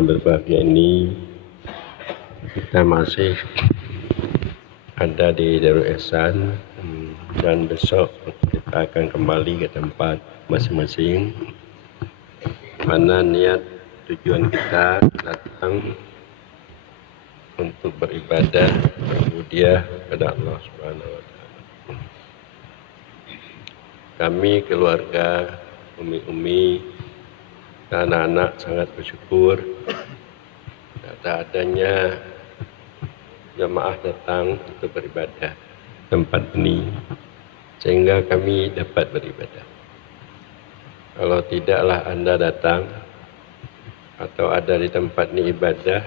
yang berbahagia ini, kita masih ada di Darul Ihsan, dan besok kita akan kembali ke tempat masing-masing, mana niat tujuan kita datang untuk beribadah, berbudiah kepada Allah Subhanahu wa Ta'ala. Kami keluarga umi-umi dan anak-anak sangat bersyukur adanya jamaah datang untuk beribadah tempat ini, sehingga kami dapat beribadah. Kalau tidaklah Anda datang atau ada di tempat ini ibadah,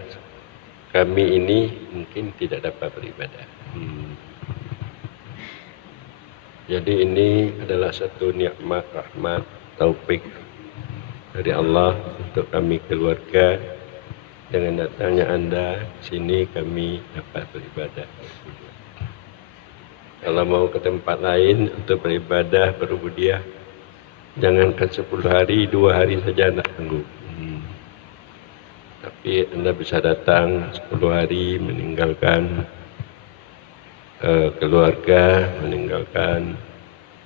kami ini mungkin tidak dapat beribadah. Jadi ini adalah satu nikmat, rahmat, taufik dari Allah untuk kami keluarga. Dengan datangnya Anda sini, kami dapat beribadah. Kalau mau ke tempat lain untuk beribadah, berbudiah, jangankan 10 hari, 2 hari saja tidak sanggup. Tapi Anda bisa datang 10 hari, meninggalkan keluarga, meninggalkan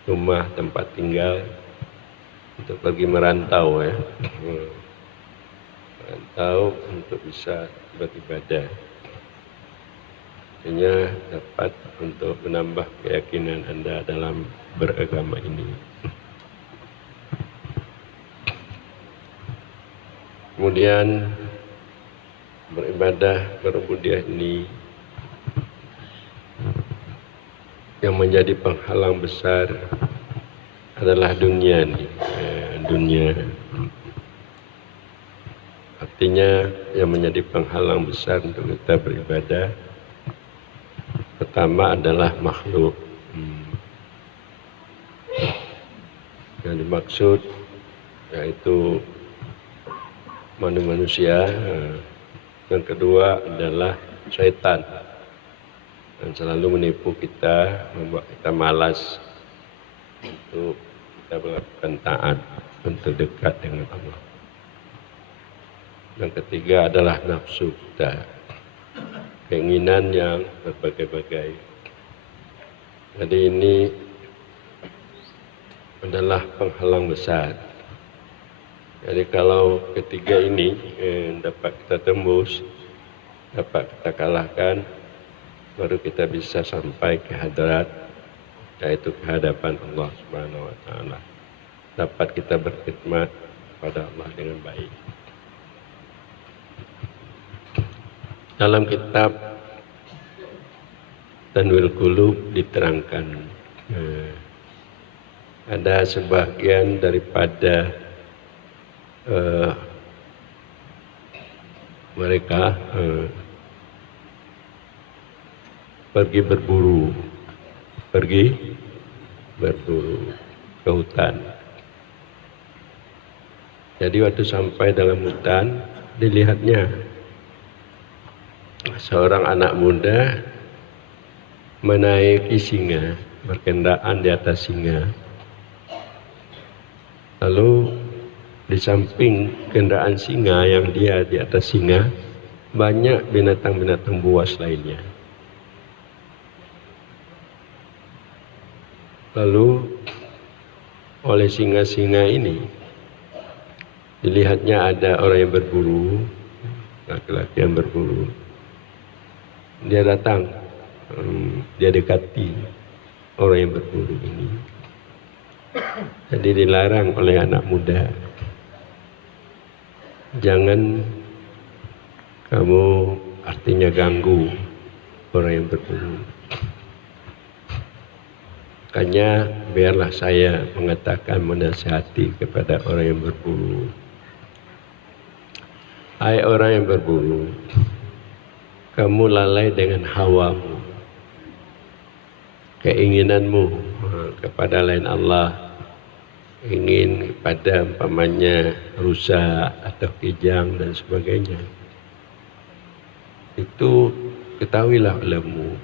rumah tempat tinggal untuk pergi merantau, merantau untuk bisa beribadah. Artinya dapat untuk menambah keyakinan Anda dalam beragama ini. Kemudian beribadah, berbudiah ini yang menjadi penghalang besar adalah dunia ini. Dunia. Artinya yang menjadi penghalang besar untuk kita beribadah, pertama adalah makhluk. Yang dimaksud yaitu manusia. Yang kedua adalah syaitan, yang selalu menipu kita, membuat kita malas untuk kita melakukan taat, untuk dekat dengan Allah. Yang ketiga adalah nafsu kita, keinginan yang berbagai-bagai. Jadi ini adalah penghalang besar. Jadi kalau ketiga ini dapat kita tembus, dapat kita kalahkan, baru kita bisa sampai ke hadrat, yaitu kehadapan Allah Subhanahu wa Ta'ala. Dapat kita berkhidmat kepada Allah dengan baik. Dalam kitab Tanwil Qulub diterangkan ada sebagian daripada mereka pergi berburu ke hutan. Jadi waktu sampai dalam hutan, dilihatnya seorang anak muda menaiki singa, berkendaan di atas singa. Lalu di samping kendaraan singa yang dia di atas singa, banyak binatang-binatang buas lainnya. Lalu oleh singa-singa ini dilihatnya ada orang yang berburu, laki-laki yang berburu. Dia datang, dia dekati orang yang berburu ini. Jadi dilarang oleh anak muda, jangan kamu artinya ganggu orang yang berburu. Makanya biarlah saya mengatakan, menasihati kepada orang yang berburu. Hai orang yang berburu, kamu lalai dengan hawamu, keinginanmu kepada lain Allah, ingin kepada umpamanya rusa atau kijang dan sebagainya. Itu ketahuilah olehmu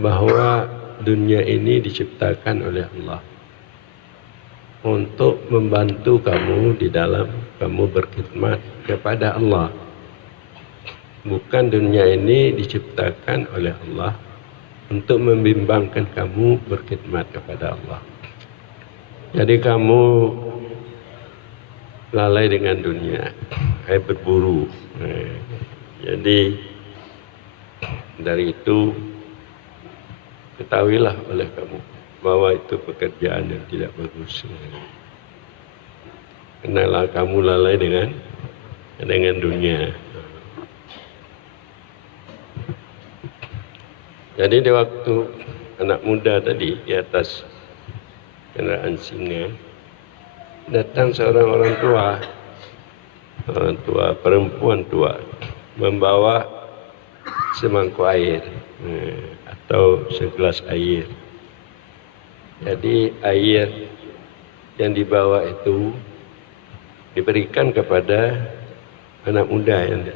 bahwa dunia ini diciptakan oleh Allah. untuk membantu kamu di dalam kamu berkhidmat kepada Allah. Bukan dunia ini diciptakan oleh Allah untuk membimbangkan kamu berkhidmat kepada Allah. Jadi kamu lalai dengan dunia, berburu. Jadi dari itu ketahuilah oleh kamu bahwa itu pekerjaan yang tidak bagus. Kenalah kamu lalai dengan dunia. Jadi di waktu anak muda tadi di atas kendaraan singa, datang seorang orang tua, perempuan tua, membawa semangkuk air atau segelas air. Jadi air yang dibawa itu diberikan kepada anak muda yang di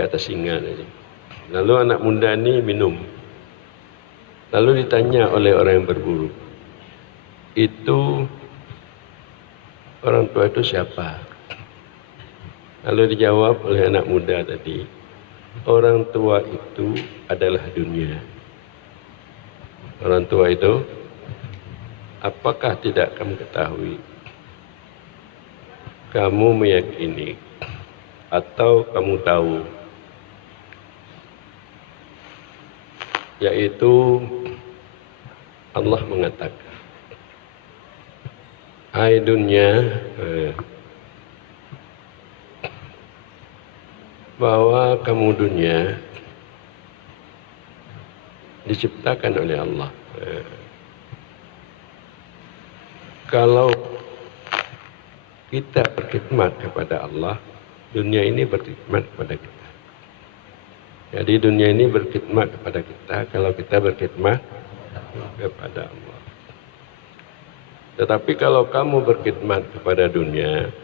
atas singa tadi. Lalu anak muda ini minum. Lalu ditanya oleh orang yang berburu, itu orang tua itu siapa? Lalu dijawab oleh anak muda tadi, orang tua itu adalah dunia. Orang tua itu, apakah tidak kamu ketahui? Kamu meyakini atau kamu tahu, yaitu Allah mengatakan, hai dunia, bahwa kamu dunia diciptakan oleh Allah. Kalau kita berkhidmat kepada Allah, dunia ini berkhidmat kepada kita. Jadi dunia ini berkhidmat kepada kita kalau kita berkhidmat kepada Allah. Tetapi kalau kamu berkhidmat kepada dunia,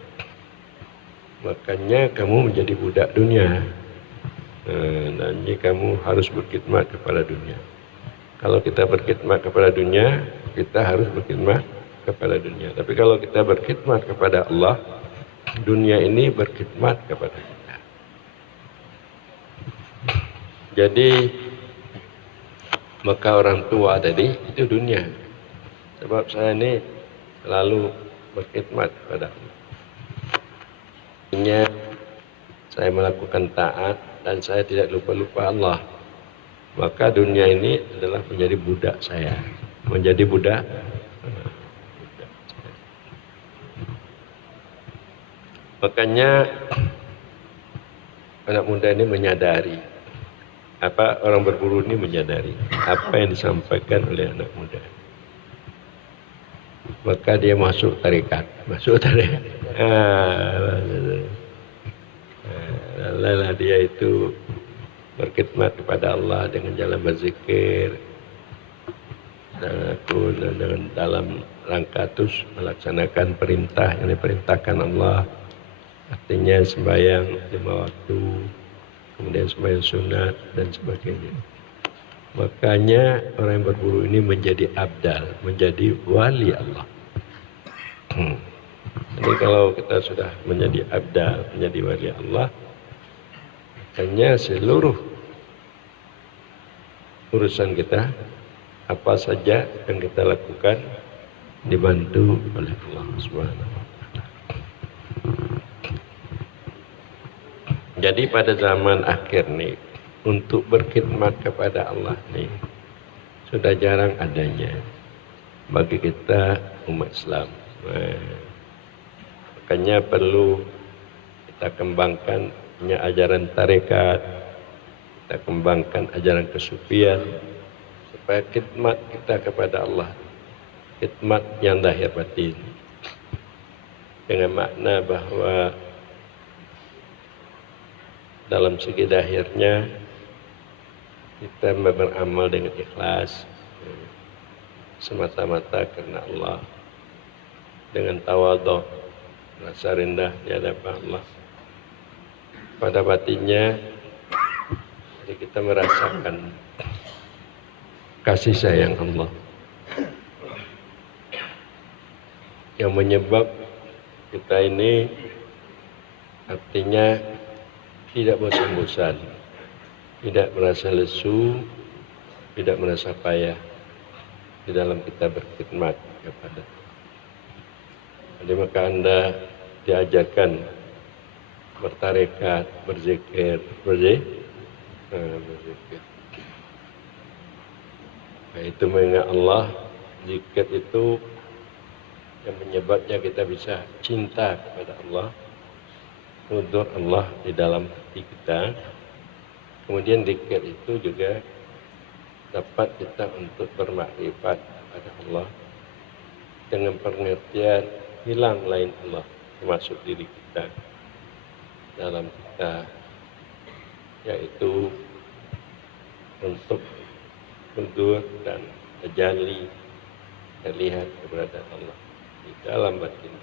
makanya kamu menjadi budak dunia. Dan jika kamu harus berkhidmat kepada dunia. Kalau kita berkhidmat kepada dunia, kita harus berkhidmat kepada dunia. Tapi kalau kita berkhidmat kepada Allah, dunia ini berkhidmat kepada kita. Jadi maka orang tua tadi itu dunia. Sebab saya ini selalu berkhidmat kepada Allah. Artinya saya melakukan taat dan saya tidak lupa-lupa Allah. Maka dunia ini adalah menjadi budak saya. Menjadi budak. Makanya anak muda ini menyadari, orang berburu ini menyadari apa yang disampaikan oleh anak muda. Maka dia masuk tarekat. Lalu dia itu berkhidmat kepada Allah dengan jalan berzikir, dan aku dengan dalam rangka terus melaksanakan perintah yang diperintahkan Allah. Artinya sembahyang 5 waktu, kemudian sembahyang sunat dan sebagainya. Makanya orang yang berburu ini menjadi abdal, menjadi wali Allah. Jadi kalau kita sudah menjadi abdal, menjadi wali Allah, makanya seluruh urusan kita, apa saja yang kita lakukan, dibantu oleh Allah Subhanahu wa Ta'ala. Jadi pada zaman akhir nih, untuk berkhidmat kepada Allah nih sudah jarang adanya bagi kita umat Islam. Makanya perlu kita kembangkan ajaran tarekat, kita kembangkan ajaran kesufian supaya khidmat kita kepada Allah, khidmat yang lahir batin, dengan makna bahwa dalam segi lahirnya kita beramal dengan ikhlas, semata-mata karena Allah, dengan tawadhu, rasa rendah di hadapan Allah. Pada batinnya, jadi kita merasakan kasih sayang Allah. yang menyebab kita ini artinya tidak bosan-bosan, tidak merasa lesu, tidak merasa payah di dalam kita berkhidmat kepada. Jadi maka Anda diajarkan bertarekat, berzikir, berzikir. Nah, itu mengingat Allah, zikir itu yang menyebabnya kita bisa cinta kepada Allah, hudur Allah di dalam hati kita. Kemudian zikir itu juga dapat kita untuk bermakrifat kepada Allah dengan pengertian hilang lain Allah, termasuk diri kita dalam kita, yaitu untuk hudur dan tajalli terlihat keberadaan Allah di dalam batin.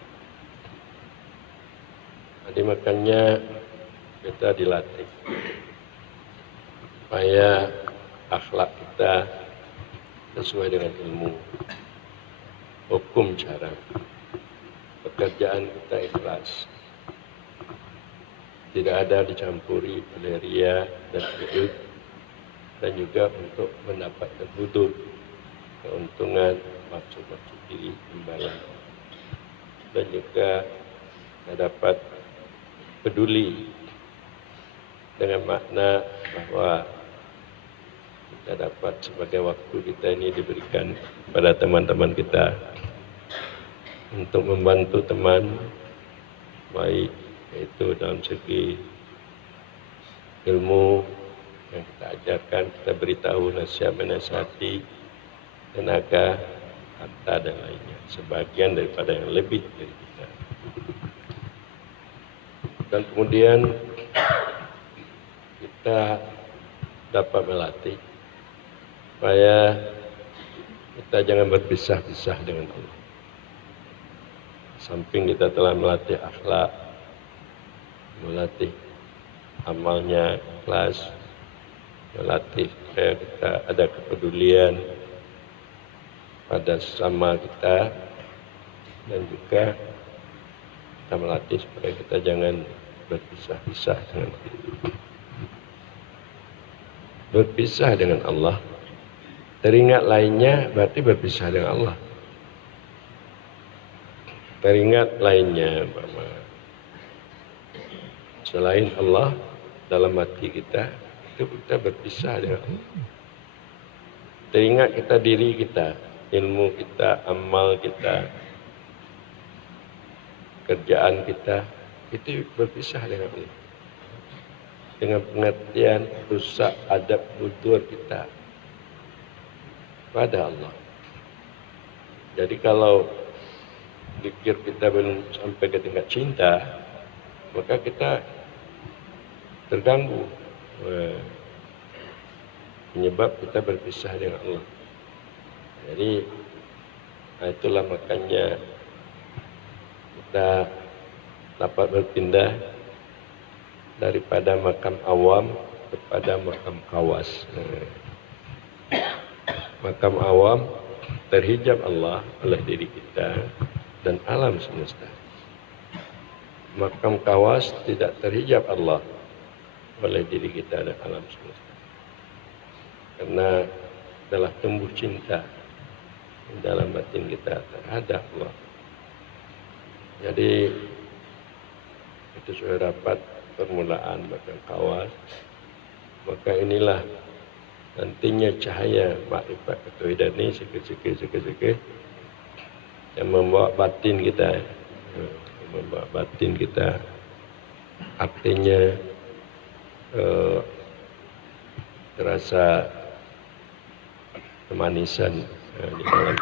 Jadi makanya kita dilatih supaya akhlak kita sesuai dengan ilmu, hukum cara, pekerjaan kita ikhlas, tidak ada dicampuri oleh ria dan ujub, dan juga untuk mendapatkan hudud, keuntungan, maksud-maksud diri, imbalan, dan juga kita dapat peduli dengan makna bahwa kita dapat sebagai waktu kita ini diberikan pada teman-teman kita untuk membantu teman, baik itu dalam segi ilmu yang kita ajarkan, kita beritahu, nasihat, menasihati, tenaga, harta dan lainnya, sebagian daripada yang lebih dari kita. Dan kemudian kita dapat melatih supaya kita jangan berpisah-pisah dengan Allah. Samping kita telah melatih akhlak, melatih amalnya ikhlas, melatih supaya kita ada kepedulian pada sesama kita, dan juga kita melatih supaya kita jangan berpisah-pisah dengan Allah. Berpisah dengan Allah, teringat lainnya berarti berpisah dengan Allah. Teringat lainnya bahwa selain Allah dalam hati kita, itu kita berpisah dengan Allah. Teringat kita diri kita, ilmu kita, amal kita, kerjaan kita, itu berpisah dengan Allah. Dengan pengertian rusak adab tutur kita pada Allah. Jadi kalau zikir kita belum sampai ke tingkat cinta, maka kita terganggu, penyebab kita berpisah dengan Allah. Jadi itulah makanya kita dapat berpindah daripada makam awam kepada makam kawas. Makam awam terhijab Allah oleh diri kita dan alam semesta. Makam kawas tidak terhijab Allah oleh diri kita dan alam semesta. Karena telah tumbuh cinta dalam batin kita terhadap Allah. Jadi itu sudah dapat permulaan makam kawas. Maka inilah nantinya cahaya makrifat ketauhidan ini sikit-sikit yang membawa batin kita, artinya terasa kemanisan di dalam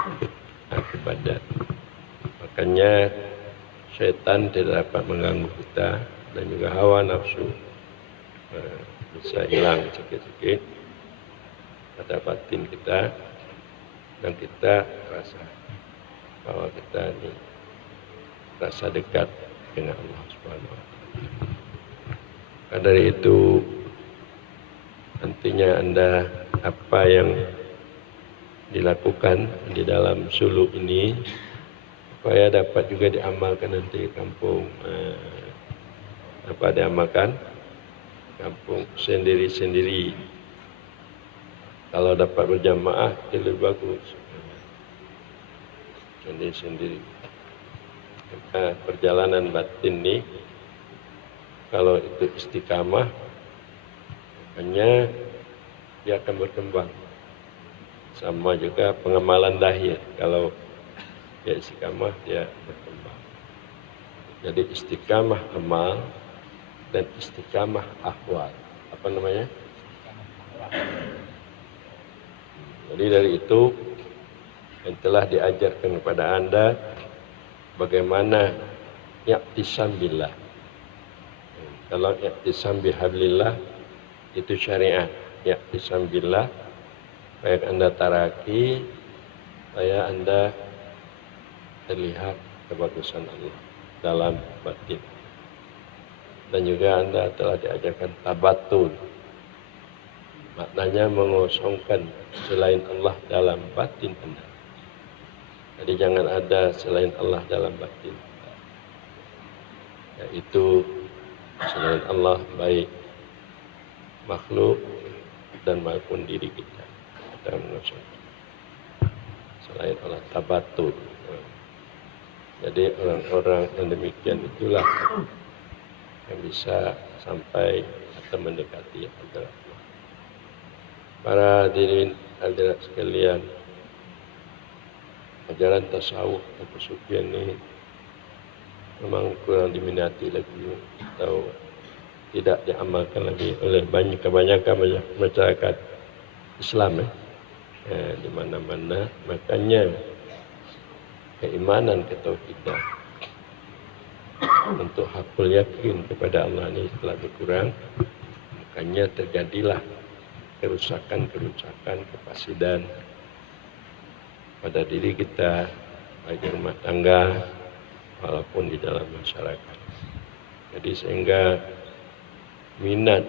ibadat. Makanya syaitan tidak dapat mengganggu kita, dan juga hawa nafsu bisa hilang sikit-sikit pada batin kita, dan kita rasa bahwa kita ini rasa dekat dengan Allah Subhanahu wa Ta'ala. Maka dari itu nantinya Anda apa yang dilakukan di dalam suluk ini, supaya dapat juga diamalkan nanti kampung diamalkan kampung sendiri-sendiri. Kalau dapat berjamaah itu lebih bagus. Sendiri-sendiri. Perjalanan batin nih, kalau itu istiqamah, makanya dia akan berkembang. Sama juga pengamalan dahir, kalau dia istiqamah, dia berkembang. Jadi istiqamah amal dan istiqamah ahwal. Apa namanya? Jadi dari itu yang telah diajarkan kepada Anda bagaimana i'tisam billah. Kalau i'tisam bihablillah itu syariat. I'tisam billah, baik Anda taraki, supaya Anda terlihat kebagusan Allah dalam batin. Dan juga Anda telah diajarkan tabatul. Maknanya mengosongkan selain Allah dalam batin Anda. Jadi jangan ada selain Allah dalam batin. Yaitu selain Allah baik makhluk dan maupun diri kita. Kita mengosongkan selain Allah, tabatul. Jadi orang-orang yang demikian itulah yang bisa sampai atau mendekati Allah. Para hadirin hadirat sekalian, ajaran tasawuf atau kesufian ini memang kurang diminati lagi atau tidak diamalkan lagi oleh kebanyakan masyarakat Islam di mana-mana. Makanya keimanan ketauhidan untuk hakul yakin kepada Allah ini telah berkurang. Makanya terjadilah kerusakan, kefasidan pada diri kita, baik di rumah tangga walaupun di dalam masyarakat. Jadi sehingga minat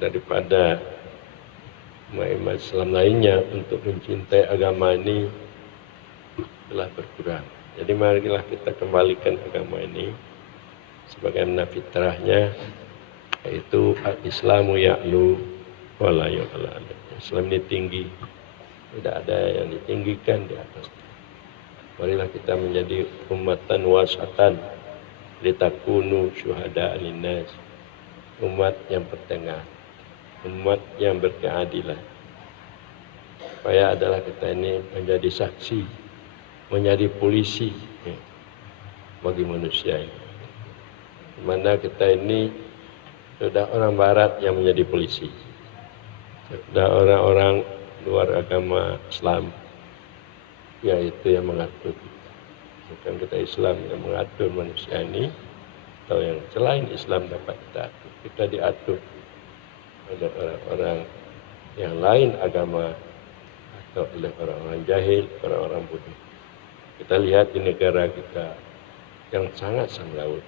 daripada umat Islam lainnya untuk mencintai agama ini telah berkurang. Jadi marilah kita kembalikan agama ini sebagaimana fitrahnya, yaitu al-Islamu ya'lu wa la yu'la. Islam ini tinggi, tidak ada yang ditinggikan di atasnya. Marilah kita menjadi ummatan wasatan litakunu syuhada alinnas, umat yang bertengah, umat yang berkeadilan. Supaya adalah kita ini menjadi saksi, menjadi polisi bagi manusia ini. Di mana kita ini sudah orang barat yang menjadi polisi, sudah orang-orang luar agama Islam yaitu yang mengatur kita. Bukan kita Islam yang mengatur manusia ini, atau yang selain Islam dapat kita atur. Kita diatur oleh orang-orang yang lain agama atau oleh orang-orang jahil, orang-orang bodoh. Kita lihat di negara kita yang sangat sanglaut,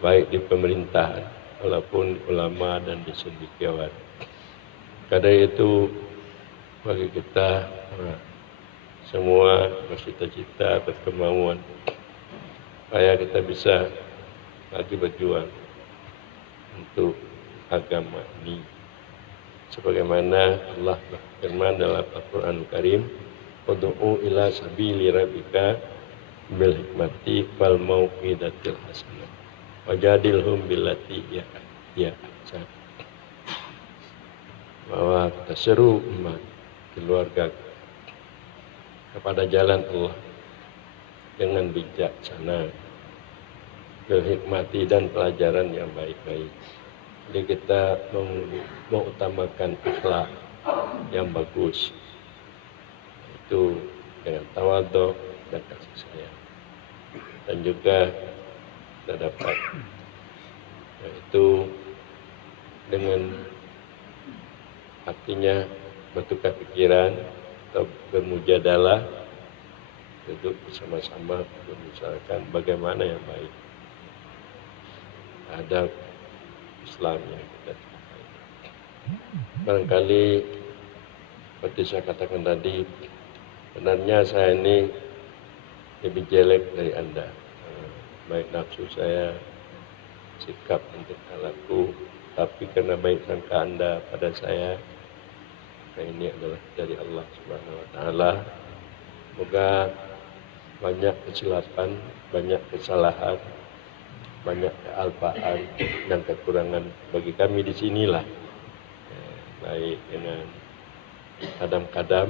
baik di pemerintahan walaupun ulama dan di cendekiawan. Karena itu bagi kita semua bercita-cita, berkemauan supaya kita bisa lagi berjuang untuk agama ini. Sebagaimana Allah berfirman dalam Al-Quran Karim, "Ud'u ila sabili rabbika bil hikmati wal mau'izatil hasanah wajadilhum billati hiya ahsan." Bahwa kita seru umat keluarga kepada jalan Allah dengan bijaksana, bil hikmati dan pelajaran yang baik-baik. Jadi kita mengutamakan akhlak yang bagus, itu dengan tawadhu dan kasih sayang. Dan juga kita dapat yaitu dengan artinya bertukar pikiran atau bermujadalah, duduk bersama-sama membicarakan bagaimana yang baik terhadap Islam yang kita capai. Barangkali seperti saya katakan tadi, sebenarnya saya ini lebih jelek dari Anda. Baik nafsu saya, sikap dan tingkah laku, tapi karena baik sangka Anda pada saya, maka ini adalah dari Allah Subhanahu wa taala. Semoga banyak kesilapan, banyak kesalahan, banyak kealpaan dan kekurangan bagi kami di sinilah. Baik dengan kadam-kadam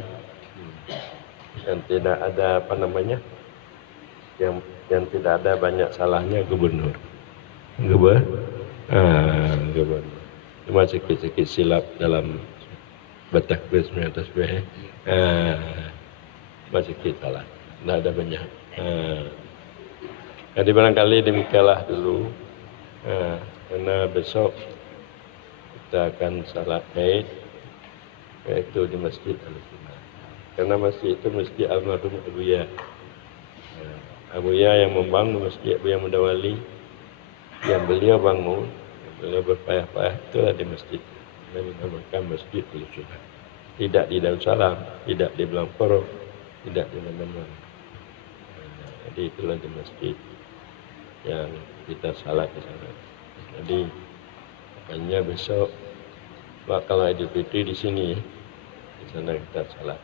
yang tidak ada yang tidak ada banyak salahnya gubernur. Gubernur. Cuma sikit-sikit silap dalam bertakbir sembilan tasbih. Masih sikit salah. Tidak ada banyak. Jadi barangkali demikianlah dulu. Karena besok kita akan salat Id, yaitu di Masjid Al-Sunnah. Karena masjid itu masjid almarhum Abuya. Abuya yang membangun masjid Abuya Mudawali, yang beliau bangun, yang beliau berpayah-payah, itulah di masjid. Dan dinamakan Masjid Al-Sunnah. Tidak di Darussalam, tidak di Belangkoro, tidak di mana-mana. Jadi itulah di masjid yang kita salat di sana. Jadi hanya besok kalau Idul Fitri di sini, di sana kita salat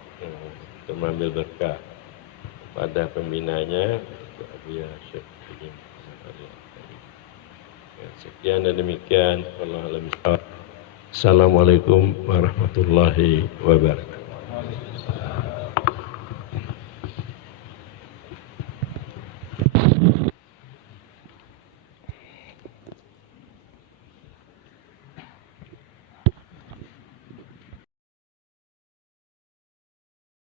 untuk mengambil berkah pada pembinanya Abuya Syekh. Sekian dan demikian. Assalamualaikum warahmatullahi wabarakatuh.